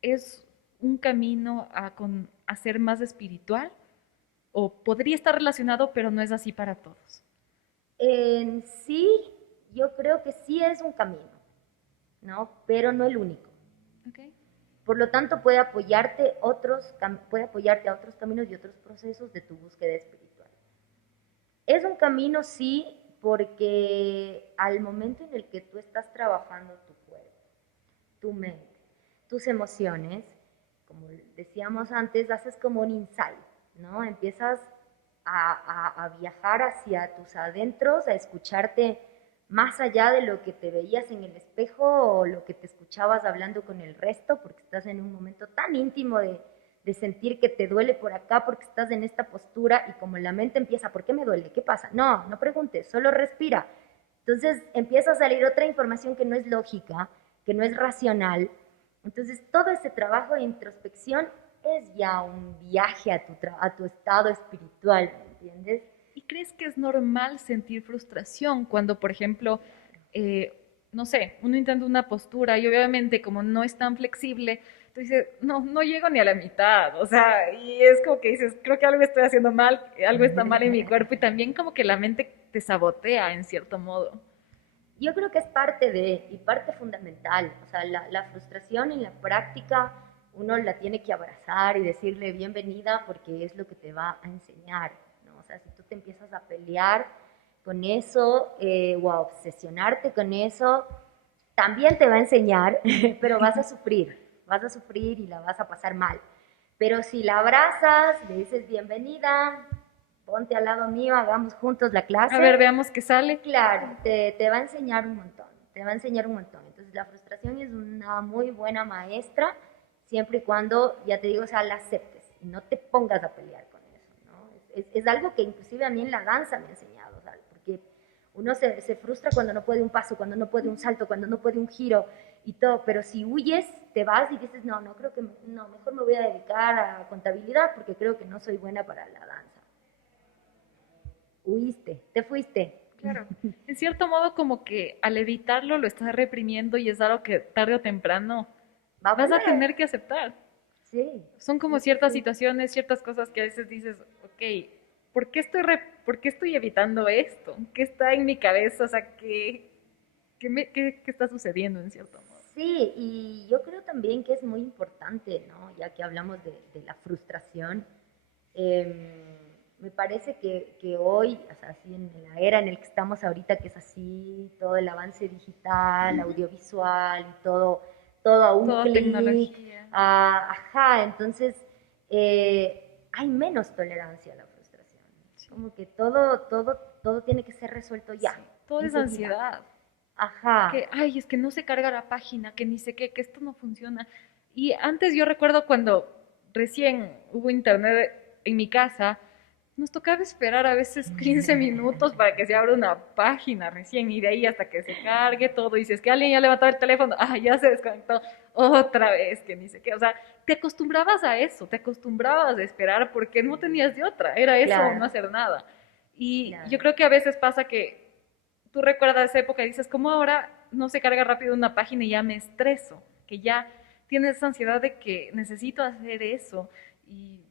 es un camino a ser más espiritual? ¿O podría estar relacionado, pero no es así para todos? En sí, yo creo que sí es un camino, ¿no? Pero no el único. ¿Ok? Por lo tanto, puede apoyarte a otros caminos y otros procesos de tu búsqueda espiritual. Es un camino, sí, porque al momento en el que tú estás trabajando tu cuerpo, tu mente, tus emociones, como decíamos antes, haces como un insight, ¿no? Empiezas a viajar hacia tus adentros, a escucharte más allá de lo que te veías en el espejo o lo que te escuchabas hablando con el resto, porque estás en un momento tan íntimo de sentir que te duele por acá porque estás en esta postura y como la mente empieza, ¿por qué me duele? ¿Qué pasa? No, no preguntes, solo respira. Entonces empieza a salir otra información que no es lógica, que no es racional, Entonces, todo ese trabajo de introspección es ya un viaje a tu estado espiritual, ¿me entiendes? ¿Y crees que es normal sentir frustración cuando, por ejemplo, eh, no sé, uno intenta una postura y obviamente como no es tan flexible, tú dices, no, no llego ni a la mitad, o sea, y es como que dices, creo que algo estoy haciendo mal, algo está mal en mi cuerpo y también como que la mente te sabotea en cierto modo. Yo creo que es parte de, y parte fundamental, o sea, la frustración en la práctica uno la tiene que abrazar y decirle bienvenida porque es lo que te va a enseñar, ¿no? O sea, si tú te empiezas a pelear con eso o a obsesionarte con eso, también te va a enseñar, pero vas a sufrir y la vas a pasar mal. Pero si la abrazas, le dices bienvenida, ponte al lado mío, hagamos juntos la A ver, clase, veamos qué sale. claro, te va a enseñar un montón, te va a enseñar un montón. Entonces la frustración es una muy buena maestra, siempre y cuando, ya te digo, o sea, la aceptes y no te pongas a pelear con eso, ¿no? Es algo que inclusive a mí en la danza me ha enseñado, o sea, porque uno se frustra cuando no puede un paso, cuando no puede un salto, cuando no puede un giro y todo, pero si huyes, te vas y dices, no, no creo que, no, mejor me voy a dedicar a contabilidad porque creo que no soy buena para la danza. Huiste, te fuiste. Claro. En cierto modo, como que al evitarlo lo estás reprimiendo y es algo que tarde o temprano Va a vas a volver. tener que aceptar. Sí, Son como sí, sí, ciertas sí. situaciones, ciertas cosas que a veces dices, ok, ¿por qué estoy evitando esto? ¿Qué está en mi cabeza? O sea, ¿qué está sucediendo en cierto modo? Sí, y yo creo también que es muy importante, ¿no? Ya que hablamos de la frustración, me parece que hoy, o sea, así en la era en la que estamos ahorita, que es así, todo el avance digital, audiovisual y todo, todo a un Toda clic, tecnología. ajá, entonces hay menos tolerancia a la frustración. Sí, Como que todo tiene que ser resuelto ya, sí. Toda esa enseguida. ansiedad. Ajá. Que, ay, es que no se carga la página, que ni sé qué, que esto no funciona. Y antes yo recuerdo cuando recién hubo internet en mi casa, nos tocaba esperar a veces 15 minutos para que se abra una página recién y de ahí hasta que se cargue todo. Y si es que alguien ya levantó el teléfono, ah, ya se desconectó otra vez, que ni sé qué. O sea, te acostumbrabas a eso, te acostumbrabas a esperar porque no tenías de otra, era eso o no Claro, hacer nada. Y yo claro. creo que a veces pasa que tú recuerdas esa época y dices, ¿cómo ahora no se carga rápido una página y ya me estreso? Que ya tienes esa ansiedad de que necesito hacer eso y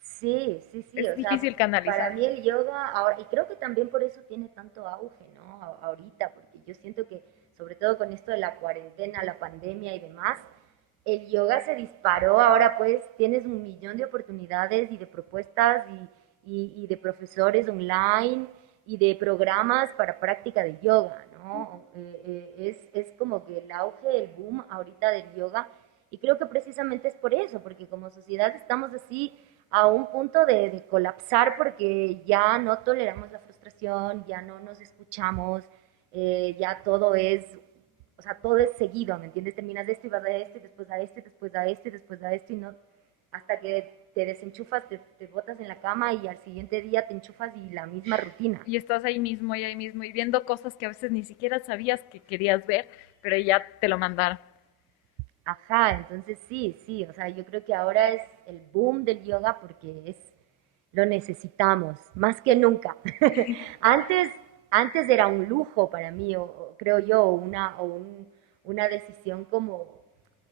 Sí, sí, sí, es o sea, difícil para canalizar. mí el yoga ahora, y creo que también por eso tiene tanto auge, ¿no? Ahorita, porque yo siento que, sobre todo con esto de la cuarentena, la pandemia y demás, el yoga se disparó, ahora pues tienes un millón de oportunidades y de propuestas y de profesores online y de programas para práctica de yoga, ¿no? Es como que el auge, el boom ahorita del yoga, y creo que precisamente es por eso, porque como sociedad estamos así a un punto de colapsar porque ya no toleramos la frustración, ya no nos escuchamos, ya todo es, o sea, todo es seguido, ¿me entiendes? Terminas de esto y vas a esto y después a esto y después a esto y después a esto y no, hasta que te desenchufas, te botas en la cama y al siguiente día te enchufas y la misma rutina. Y estás ahí mismo, y viendo cosas que a veces ni siquiera sabías que querías ver, pero ya te lo mandaron. Ajá, entonces sí, sí, o sea, yo creo que ahora es el boom del yoga porque lo necesitamos, más que nunca. Antes, antes era un lujo para mí, o creo yo, una decisión como,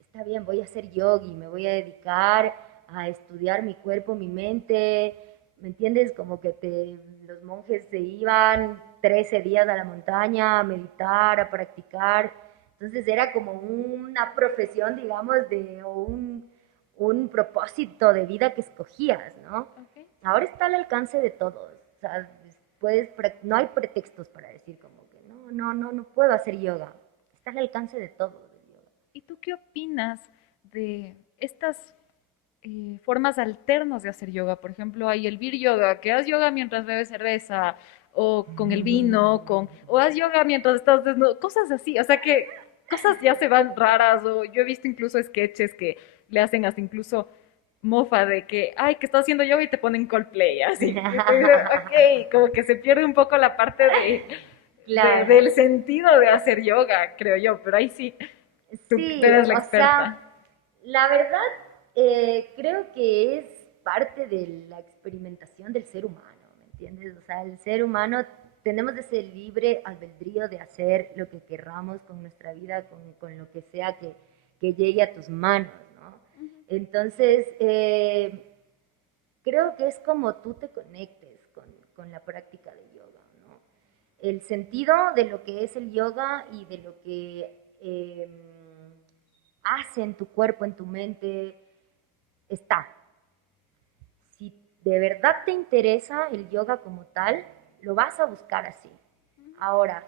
está bien, voy a hacer yogi, me voy a dedicar a estudiar mi cuerpo, mi mente, ¿me entiendes? Como que los monjes se iban 13 días a la montaña a meditar, a practicar, entonces era como una profesión, digamos, un propósito de vida que escogías, ¿no? Okay. Ahora está al alcance de todos. O sea, no hay pretextos para decir como que no puedo hacer yoga. Está al alcance de todos el yoga. ¿Y tú qué opinas de estas formas alternas de hacer yoga? Por ejemplo, hay el beer yoga, que haz yoga mientras bebes cerveza, o con el vino, o haz yoga mientras estás desnudo, cosas así. O sea que cosas ya se van raras, o yo he visto incluso sketches que le hacen hasta incluso mofa de que, ay, que estás haciendo yoga y te ponen Coldplay, así. Y tú dices, ok, como que se pierde un poco la parte Claro. del sentido de hacer yoga, creo yo, pero ahí sí. Tú Sí, eres la o experta. sea, la verdad, creo que es parte de la experimentación del ser humano, ¿me entiendes? O sea, el ser humano tenemos ese libre albedrío de hacer lo que querramos con nuestra vida, con lo que sea que llegue a tus manos, ¿no? Entonces, creo que es como tú te conectes con la práctica de yoga, ¿no? El sentido de lo que es el yoga y de lo que hace en tu cuerpo, en tu mente, está. Si de verdad te interesa el yoga como tal, lo vas a buscar así. Ahora,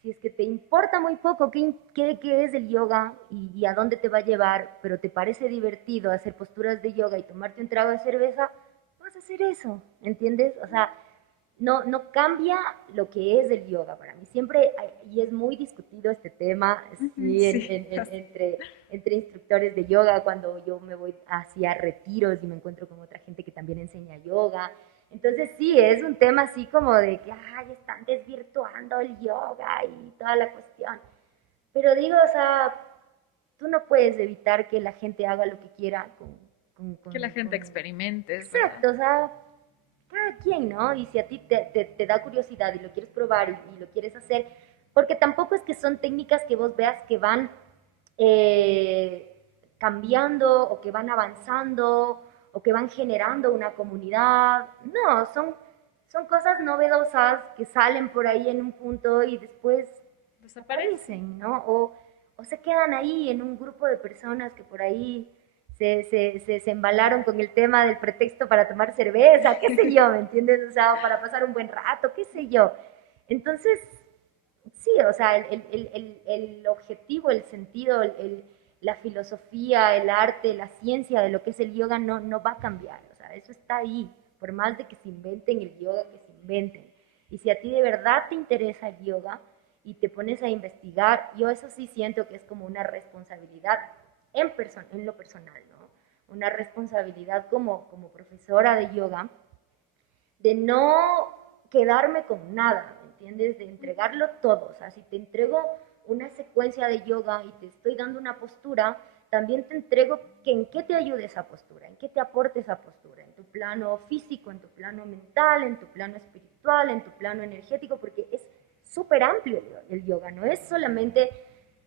si es que te importa muy poco qué es el yoga y a dónde te va a llevar, pero te parece divertido hacer posturas de yoga y tomarte un trago de cerveza, vas a hacer eso, ¿entiendes? O sea, no cambia lo que es el yoga para mí. Siempre, y es muy discutido este tema, sí, Sí. entre instructores de yoga, cuando yo me voy hacia retiros y me encuentro con otra gente que también enseña yoga. Entonces sí, es un tema así como de que, ay, están desvirtuando el yoga y toda la cuestión. Pero digo, o sea, tú no puedes evitar que la gente haga lo que quiera Que la gente experimente, es verdad. Exacto, o sea, cada quien, ¿no? Y si a ti te da curiosidad y lo quieres probar y lo quieres hacer, porque tampoco es que son técnicas que vos veas que van eh, cambiando o que van avanzando o que van generando una comunidad. No, son cosas novedosas que salen por ahí en un punto y después Desaparece. desaparecen, ¿no? O se quedan ahí en un grupo de personas que por ahí se embalaron con el tema del pretexto para tomar cerveza, qué sé yo, ¿me entiendes? O sea, para pasar un buen rato, qué sé yo. Entonces, sí, o sea, el objetivo, el sentido, la filosofía, el arte, la ciencia de lo que es el yoga no va a cambiar. O sea, eso está ahí, por más de que se inventen el yoga, que se inventen. Y si a ti de verdad te interesa el yoga y te pones a investigar, yo eso sí siento que es como una responsabilidad en lo personal, ¿no? Una responsabilidad como profesora de yoga de no quedarme con nada, ¿me entiendes? De entregarlo todo. O sea, si te entrego una secuencia de yoga y te estoy dando una postura, también te entrego que en qué te ayude esa postura, en qué te aporte esa postura, en tu plano físico, en tu plano mental, en tu plano espiritual, en tu plano energético, porque es súper amplio el yoga, no es solamente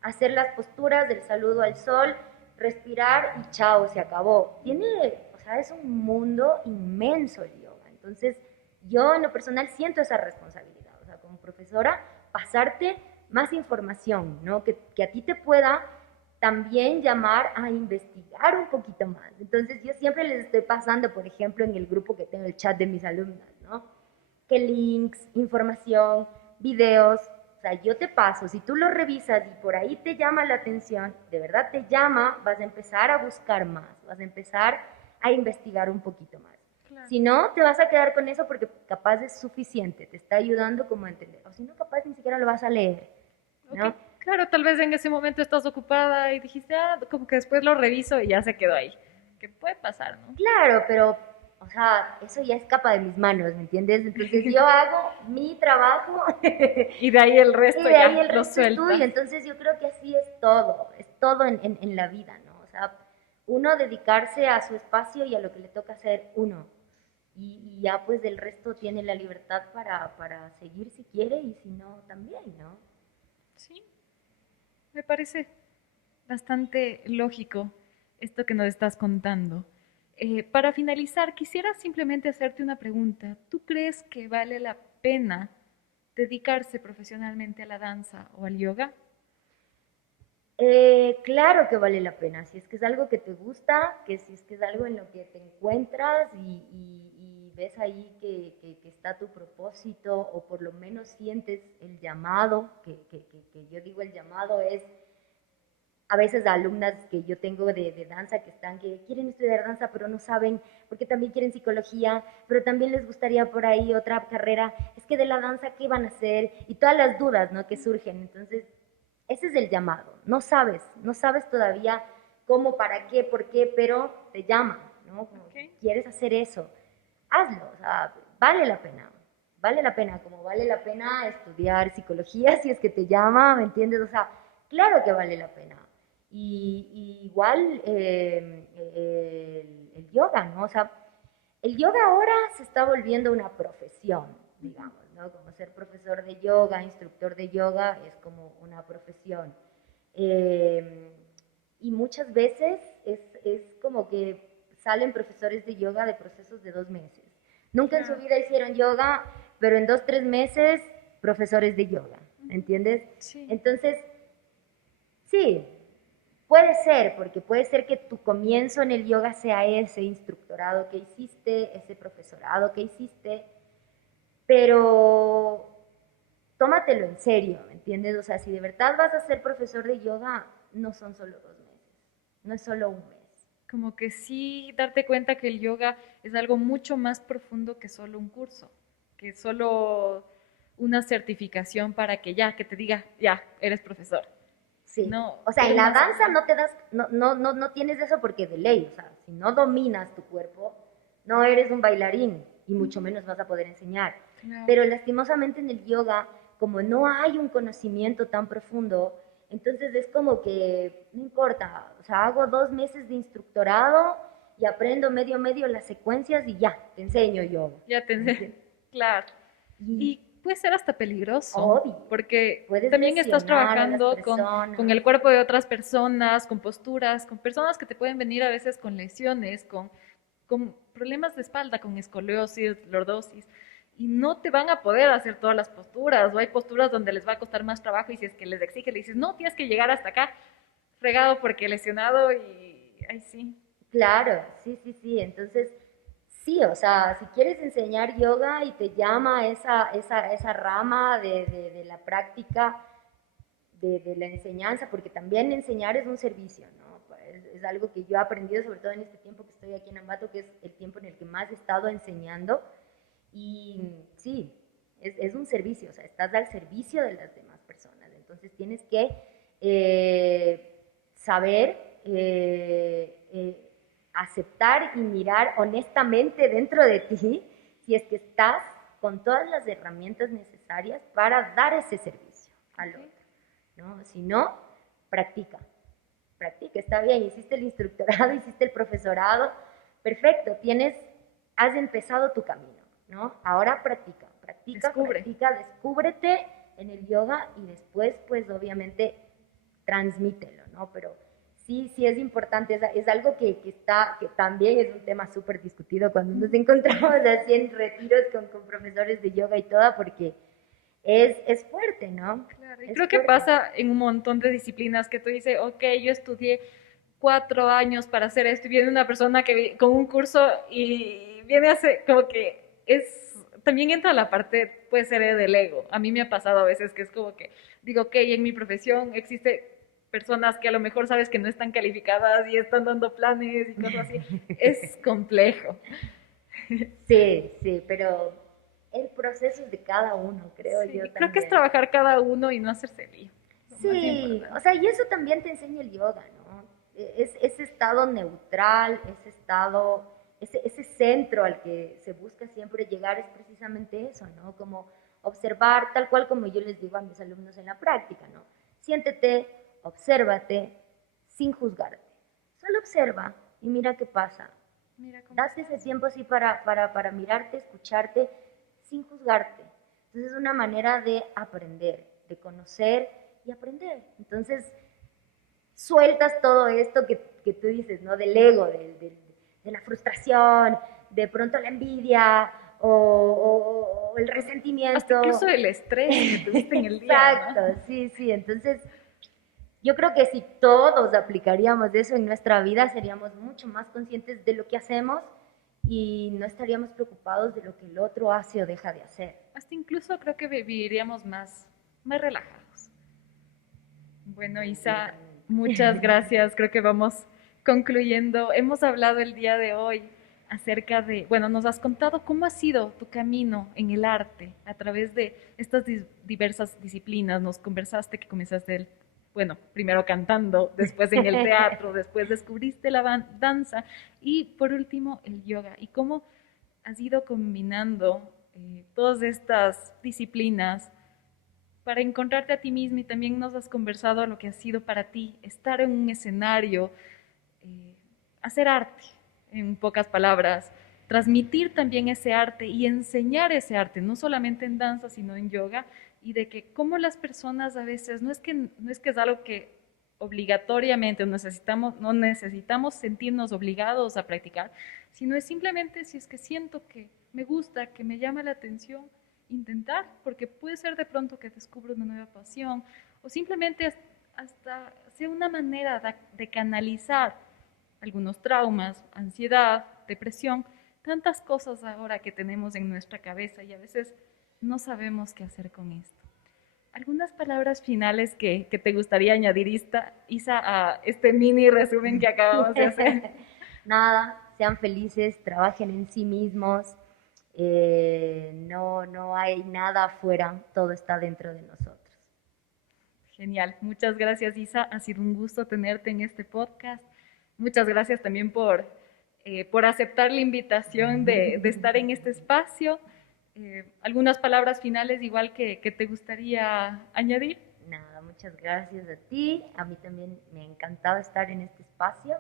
hacer las posturas del saludo al sol, respirar y chao, se acabó. Tiene, o sea, es un mundo inmenso el yoga. Entonces, yo en lo personal siento esa responsabilidad, o sea, como profesora, pasarte más información, ¿no? Que a ti te pueda también llamar a investigar un poquito más. Entonces, yo siempre les estoy pasando, por ejemplo, en el grupo que tengo, el chat de mis alumnas, ¿no? Que links, información, videos, o sea, yo te paso, si tú lo revisas y por ahí te llama la atención, de verdad te llama, vas a empezar a buscar más, vas a empezar a investigar un poquito más. Claro. Si no, te vas a quedar con eso porque capaz es suficiente, te está ayudando como a entender. O si no, capaz ni siquiera lo vas a leer, ¿no? Ok, claro, tal vez en ese momento estás ocupada y dijiste, ah, como que después lo reviso y ya se quedó ahí. Que puede pasar, ¿no? Claro, pero, o sea, eso ya escapa de mis manos, ¿me entiendes? Entonces yo hago mi trabajo Y de ahí el y resto de ahí ya el lo resto es tuyo. sueltas. Entonces yo creo que así es todo en la vida, ¿no? O sea, uno dedicarse a su espacio y a lo que le toca hacer uno. Y ya pues del resto tiene la libertad para seguir si quiere y si no también, ¿no? Sí, me parece bastante lógico esto que nos estás contando. Para finalizar, quisiera simplemente hacerte una pregunta. ¿Tú crees que vale la pena dedicarse profesionalmente a la danza o al yoga? Claro que vale la pena, si es que es algo que te gusta, que si es que es algo en lo que te encuentras y ves ahí que está tu propósito o por lo menos sientes el llamado, que yo digo el llamado es a veces alumnas que yo tengo de danza que están, que quieren estudiar danza pero no saben, porque también quieren psicología, pero también les gustaría por ahí otra carrera, es que de la danza, ¿qué van a hacer? Y todas las dudas, ¿no? Que surgen. Entonces, ese es el llamado. No sabes todavía cómo, para qué, por qué, pero te llaman, ¿no? Como Ok. quieres hacer eso, hazlo, o sea, vale la pena. Vale la pena, como vale la pena estudiar psicología si es que te llama, ¿me entiendes? O sea, claro que vale la pena. Y igual el yoga, ¿no? O sea, el yoga ahora se está volviendo una profesión, digamos, ¿no? Como ser profesor de yoga, instructor de yoga, es como una profesión. Eh, y muchas veces es como que salen profesores de yoga de procesos de 2 meses. Nunca en su vida hicieron yoga, pero en 2, 3 meses, profesores de yoga, ¿entiendes? Sí. Entonces, sí, puede ser, porque puede ser que tu comienzo en el yoga sea ese instructorado que hiciste, ese profesorado que hiciste, pero tómatelo en serio, ¿me entiendes? O sea, si de verdad vas a ser profesor de yoga, no son solo 2 meses, no es solo un mes. Como que sí darte cuenta que el yoga es algo mucho más profundo que solo un curso, que solo una certificación para que ya, que te diga, ya, eres profesor. Sí. No, O sea, en ir la más danza allá. no te das, no tienes eso porque de ley, o sea, si no dominas tu cuerpo, no eres un bailarín y mucho menos vas a poder enseñar. Claro. Pero lastimosamente en el yoga, como no hay un conocimiento tan profundo, entonces es como que no importa, o sea, hago 2 meses de instructorado y aprendo medio las secuencias y ya, te enseño yoga. Ya te claro. Y Y puede ser hasta peligroso, obvio, porque puedes también estás lesionar a las trabajando con el personas. cuerpo de otras personas, con posturas, con personas que te pueden venir a veces con lesiones, con problemas de espalda, con escoliosis, lordosis, y no te van a poder hacer todas las posturas, o hay posturas donde les va a costar más trabajo y si es que les exige, le dices, no, tienes que llegar hasta acá, fregado porque lesionado y, ay, sí. Claro, sí, sí, sí. Entonces, sí, o sea, si quieres enseñar yoga y te llama esa rama de la práctica, de la enseñanza, porque también enseñar es un servicio, ¿no? Es algo que yo he aprendido, sobre todo en este tiempo que estoy aquí en Ambato, que es el tiempo en el que más he estado enseñando. Y sí, es un servicio, o sea, estás al servicio de las demás personas. Entonces tienes que saber aceptar y mirar honestamente dentro de ti si es que estás con todas las herramientas necesarias para dar ese servicio al otro, ¿no? Si no, practica, practica, está bien, hiciste el instructorado, hiciste el profesorado, perfecto, has empezado tu camino, ¿no? Ahora practica, practica, Descubre. practica, descúbrete en el yoga y después, pues obviamente, transmítelo, ¿no? Pero sí, sí es importante, es algo que también es un tema súper discutido cuando nos encontramos así en retiros con profesores de yoga y todo, porque es fuerte, ¿no? Claro, y Es creo que fuerte. pasa en un montón de disciplinas que tú dices, ok, yo estudié 4 años para hacer esto y viene una persona con un curso y viene a hacer como que también entra la parte, puede ser del ego. A mí me ha pasado a veces que es como que digo, ok, en mi profesión existe personas que a lo mejor sabes que no están calificadas y están dando planes y cosas así. Es complejo. Sí, sí, pero el proceso es de cada uno, creo yo Sí, creo que es también. trabajar cada uno y no hacerse lío. Lo más Sí, o importante. sea, y eso también te enseña el yoga, ¿no? Es ese estado neutral, ese centro al que se busca siempre llegar es precisamente eso, ¿no? Como observar, tal cual como yo les digo a mis alumnos en la práctica, ¿no? Siéntete, obsérvate, sin juzgarte. Solo observa y mira qué pasa. Mira cómo Date ese estás. tiempo así para mirarte, escucharte, sin juzgarte. Entonces es una manera de aprender, de conocer y aprender. Entonces sueltas todo esto que tú dices, ¿no? Del ego, de la frustración, de pronto la envidia o el Hasta incluso resentimiento. el estrés que tuviste en el día, Exacto, ¿no? sí, sí. Entonces yo creo que si todos aplicaríamos eso en nuestra vida, seríamos mucho más conscientes de lo que hacemos y no estaríamos preocupados de lo que el otro hace o deja de hacer. Hasta incluso creo que viviríamos más relajados. Bueno, Isa, muchas gracias. Creo que vamos concluyendo. Hemos hablado el día de hoy acerca de, bueno, nos has contado cómo ha sido tu camino en el arte a través de estas diversas disciplinas. Nos conversaste que comenzaste, bueno, primero cantando, después en el teatro, después descubriste la danza y por último el yoga. Y cómo has ido combinando todas estas disciplinas para encontrarte a ti mismo, y también nos has conversado lo que ha sido para ti estar en un escenario, hacer arte, en pocas palabras, transmitir también ese arte y enseñar ese arte, no solamente en danza, sino en yoga, y de que como las personas a veces, no es que es algo que obligatoriamente no necesitamos sentirnos obligados a practicar, sino es simplemente si es que siento que me gusta, que me llama la atención, intentar, porque puede ser de pronto que descubro una nueva pasión, o simplemente hasta sea una manera de canalizar algunos traumas, ansiedad, depresión, tantas cosas ahora que tenemos en nuestra cabeza y a veces no sabemos qué hacer con esto. ¿Algunas palabras finales que te gustaría añadir, Isa, a este mini resumen que acabamos de hacer? Nada, sean felices, trabajen en sí mismos, no, no hay nada afuera, todo está dentro de nosotros. Genial, muchas gracias, Isa, ha sido un gusto tenerte en este podcast. Muchas gracias también por aceptar la invitación de estar en este espacio. ¿Algunas palabras finales igual que te gustaría añadir? Nada, muchas gracias a ti, a mí también me ha encantado estar en este espacio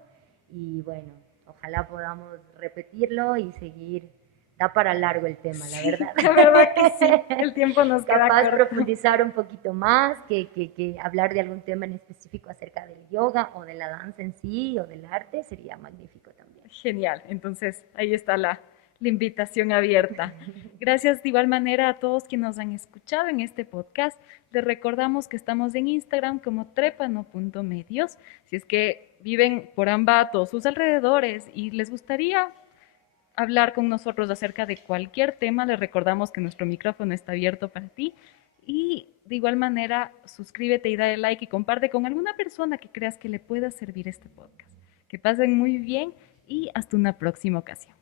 y bueno, ojalá podamos repetirlo y seguir. Da para largo el tema, la verdad. La verdad que sí, el tiempo nos queda Capaz corto. profundizar un poquito más, que hablar de algún tema en específico acerca del yoga o de la danza en sí o del arte sería magnífico también. Genial, entonces ahí está la invitación abierta. Gracias de igual manera a todos quienes nos han escuchado en este podcast. Les recordamos que estamos en Instagram como trepano.medios. Si es que viven por Ambato o sus alrededores y les gustaría hablar con nosotros acerca de cualquier tema, les recordamos que nuestro micrófono está abierto para ti. Y de igual manera, suscríbete y dale like y comparte con alguna persona que creas que le pueda servir este podcast. Que pasen muy bien y hasta una próxima ocasión.